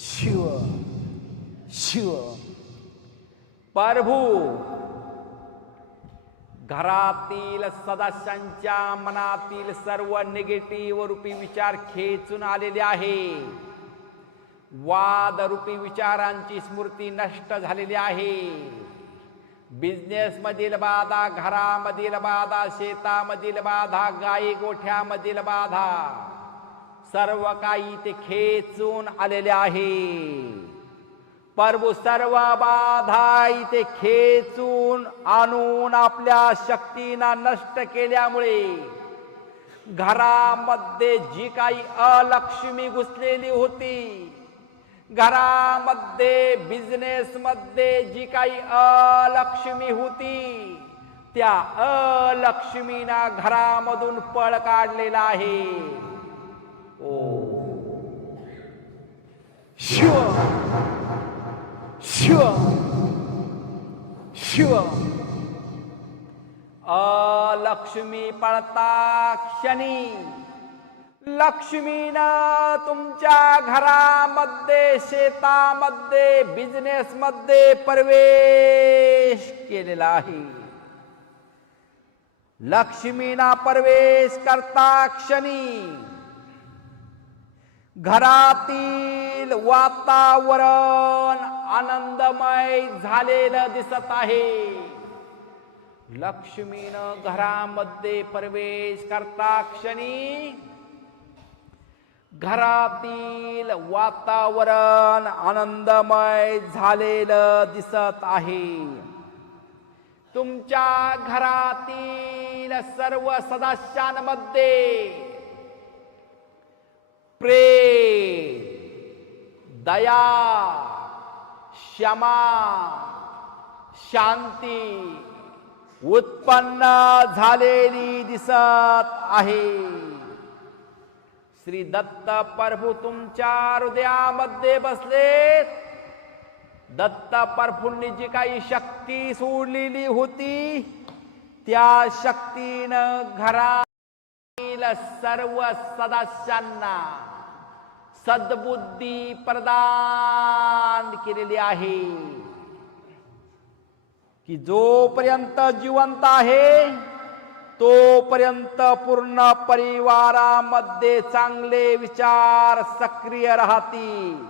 शिव शिव प्रभू घरातील सदस्यांच्या मनातील सर्व निगेटिव्ह रूपी विचार खेचून आलेले आहे. वाद रूपी विचारांची स्मृती नष्ट झालेली आहे. बिझनेस मधील बाधा घरामधील बाधा शेतामधील बाधा गाई गोठ्यामधील बाधा. सर्व काही ते खेचून आलेले आहे. प्रभू सर्व बाधा इथे खेचून आणून आपल्या शक्तीना नष्ट केल्यामुळे घरामध्ये जी काही अलक्ष्मी घुसलेली होती घरामध्ये बिझनेस मध्ये जी काही अलक्ष्मी होती त्या अलक्ष्मीना घरामधून पळ काढलेला आहे. ओ शिव शिव शिव अलक्ष्मी पळता क्षणी लक्ष्मीनं तुमच्या घरामध्ये शेतामध्ये बिझनेस मध्ये प्रवेश केलेला आहे लक्ष्मीना प्रवेश करता क्षणी घरातील वातावरण आनंदमय झालेलं दिसत आहे. लक्ष्मीनं घरामध्ये प्रवेश करता क्षणी घरातील वातावरण आनंदमय झालेलं दिसत आहे. तुमच्या घरातील सर्व सदस्यांमध्ये प्रेम दया क्षमा शांती उत्पन्न झालेली दिसत आहे. श्री दत्त प्रभू तुमच्या हृदयामध्ये बसले दत्त प्रभूंनी जी काही शक्ती सोडलेली होती त्या शक्तीनं घरातील सर्व सदस्यांना सद्बुद्धी प्रदान केलेली आहे. की जोपर्यंत जिवंत आहे तोपर्यंत पूर्ण परिवारामध्ये चांगले विचार सक्रिय राहतील.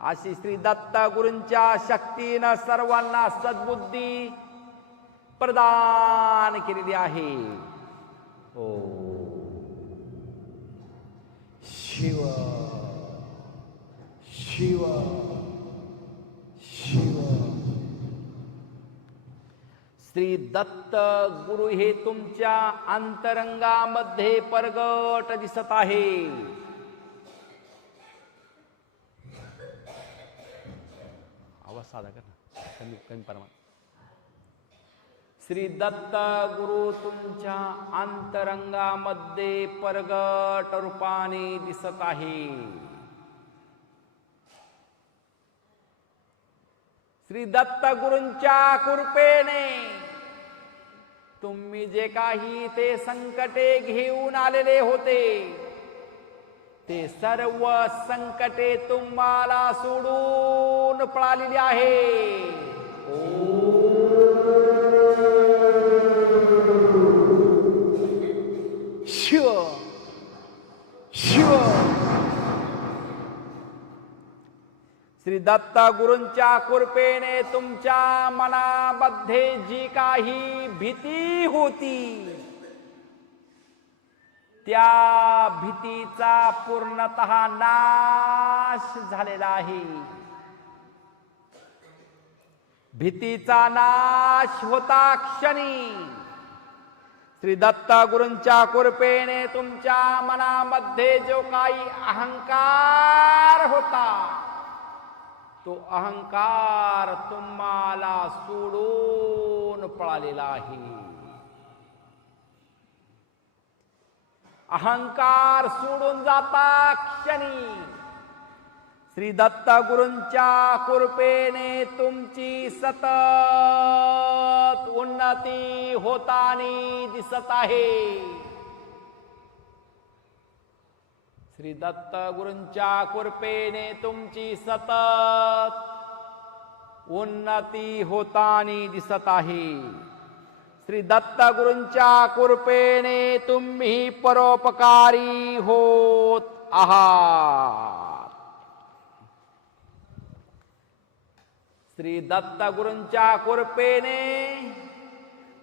अशी श्री दत्त गुरूंच्या शक्तीनं सर्वांना सद्बुद्धी प्रदान केलेली आहे. ओ शिव. शिव शिव. श्री दत्त गुरु हे तुमच्या अंतरंगामध्ये परगट दिसत आहे. आवाज साधा कर ना. कमी कमी प्रमाण. श्री दत्त गुरु तुमच्या अंतरंगामध्ये परगट रूपाने दिसत आहे. श्री दत्त गुरूंच्या कृपेने तुम्ही जे काही ते संकटे घेऊन आलेले होते ते सर्व संकटे तुम्हाला सोडून पळालेली आहे. शिव शिव. श्री दत्ता गुरूंच्या कृपेने तुमच्या मनामध्ये जी काही भीती होती त्या भीतीचा पूर्णत नाश झालेला आहे. भीतीचा नाश होता क्षणी. श्री दत्ता गुरूंच्या कृपेने तुमच्या मनामध्ये जो काही अहंकार होता तो अहंकार तुम्हाला सोडून पळालेला आहे. अहंकार सोडून जाता क्षणी. श्री दत्त गुरूंच्या कृपेने तुमची सतत उन्नती होतानी दिसत आहे. श्री दत्त गुरूंच्या कृपेने तुमची सतत उन्नती होतानी दिसत आहे. श्री दत्त गुरूंच्या कृपेने तुम्ही परोपकारी होत आहात. श्री दत्त गुरूंच्या कृपेने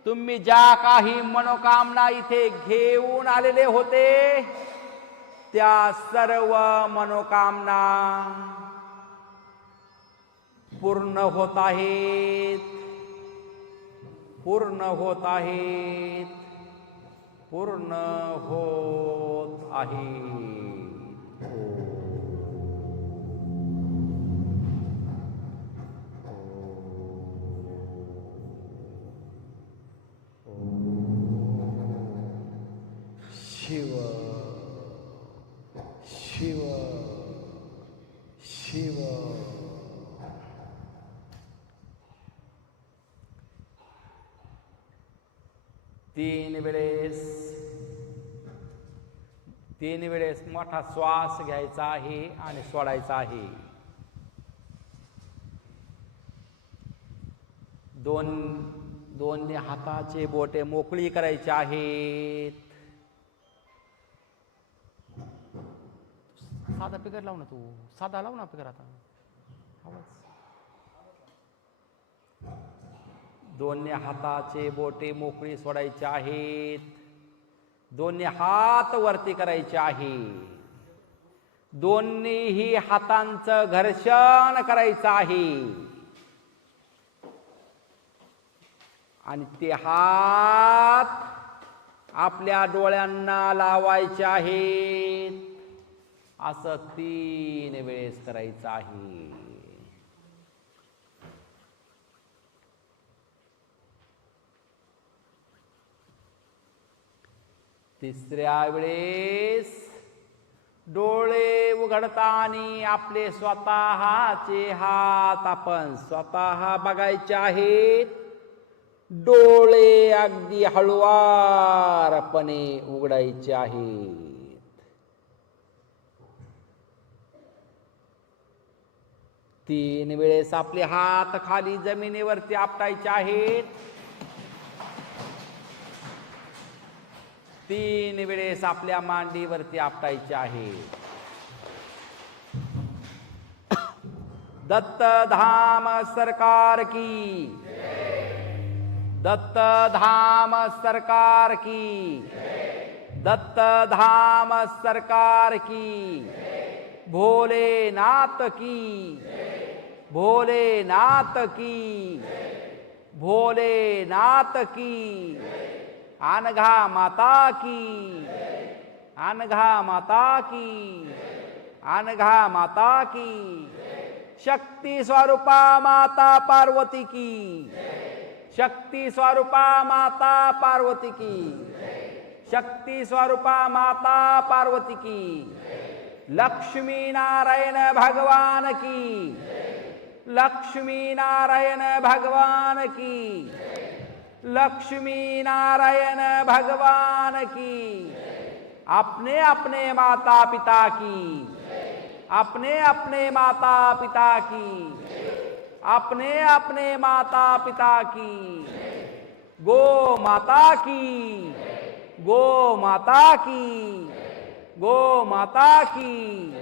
तुम्ही ज्या काही मनोकामना इथे घेऊन आलेले होते त्या सर्व मनोकामना पूर्ण होत आहेत. पूर्ण होत आहेत. पूर्ण होत आहेत. शिव तीन वेळेस तीन वेळेस मोठा श्वास घ्यायचा आहे आणि सोडायचा आहे. दोन दोन्ही हाताचे बोटे मोकळी करायचे आहेत. साधा पिकर लाव ना तू. साधा लाव ना पिकर आता. आवाज. दोन्ही हाताचे बोटे मोकळी सोडायचे आहेत. दोन्ही हात वरती करायचे आहे दोन्हीही हातांचं घर्षण करायचं आहे. आणि ते हात आपल्या डोळ्यांना लावायचे आहेत. असं तीन वेळेस करायचं आहे. तिसऱ्या वेळेस डोळे उघडताना आपले स्वतःचे हात आपण स्वतः बघायचे आहेत. डोळे अगदी हळुवारपणे उघडायचे आहेत. तीन वेळेस आपले हात खाली जमिनीवरती आपटायचे आहेत. तीन वेळेस आपल्या मांडीवरती आपटायचे आहे दत्त धाम सरकार की. दत्त धाम सरकार की. दत्त धाम सरकार की. भोलेनाथ की. भोलेनाथ की। भोलेनाथ की। अनघा माता की। अनघा माता की। अनघा माता की। शक्ती स्वरूपा माता पार्वती की। शक्ती स्वरूपा माता पार्वती की। शक्ती स्वरूपा माता पार्वती की। लक्ष्मी नारायण भगवान की। लक्ष्मी नारायण भगवान की। लक्ष्मी नारायण भगवान की। अपने अपने माता पिता की। अपने अपने माता पिता की। अपने अपने माता पिता की। गो माता की। गो माता की। गो माता की।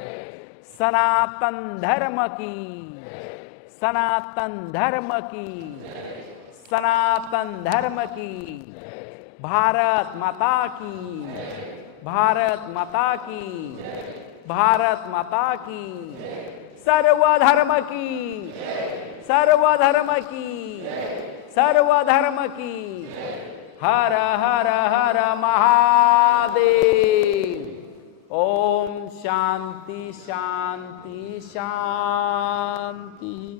सनातन धर्म की। सनातन धर्म की। सनातन धर्म की। भारत माता की। भारत माता की। भारत माता की। सर्व धर्म की। सर्व धर्म की। सर्व धर्म की। हर हर हर महादेव। ओम शांति शांति शांति।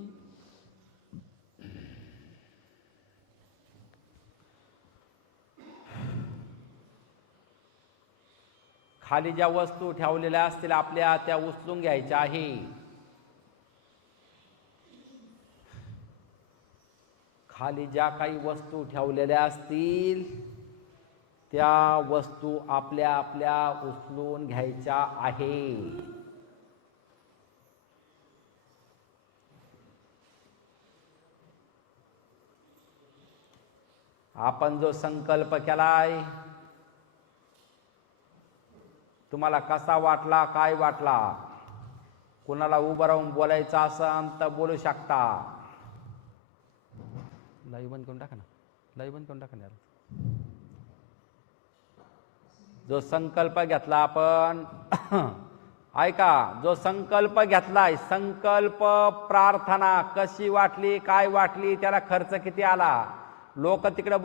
खाली ज्या वस्तू ठेवलेल्या असतील आपल्या त्या उचलून घ्यायच्या आहे. खाली ज्या काही वस्तू ठेवलेल्या असतील त्या वस्तू आपल्या आपल्या उचलून घ्यायच्या आहे. आपण जो संकल्प केलाय तुम्हाला कसा वाटला काय वाटला? कुणाला उभं राहून बोलायचं असन तर बोलू शकता. लाईव्ह बंद करून टाका ना. लाईव्ह बंद करून टाका ना जो संकल्प घेतला आपण ऐका जो संकल्प घेतलाय संकल्प प्रार्थना कशी वाटली काय वाटली त्याला खर्च किती आला? लोक तिकडे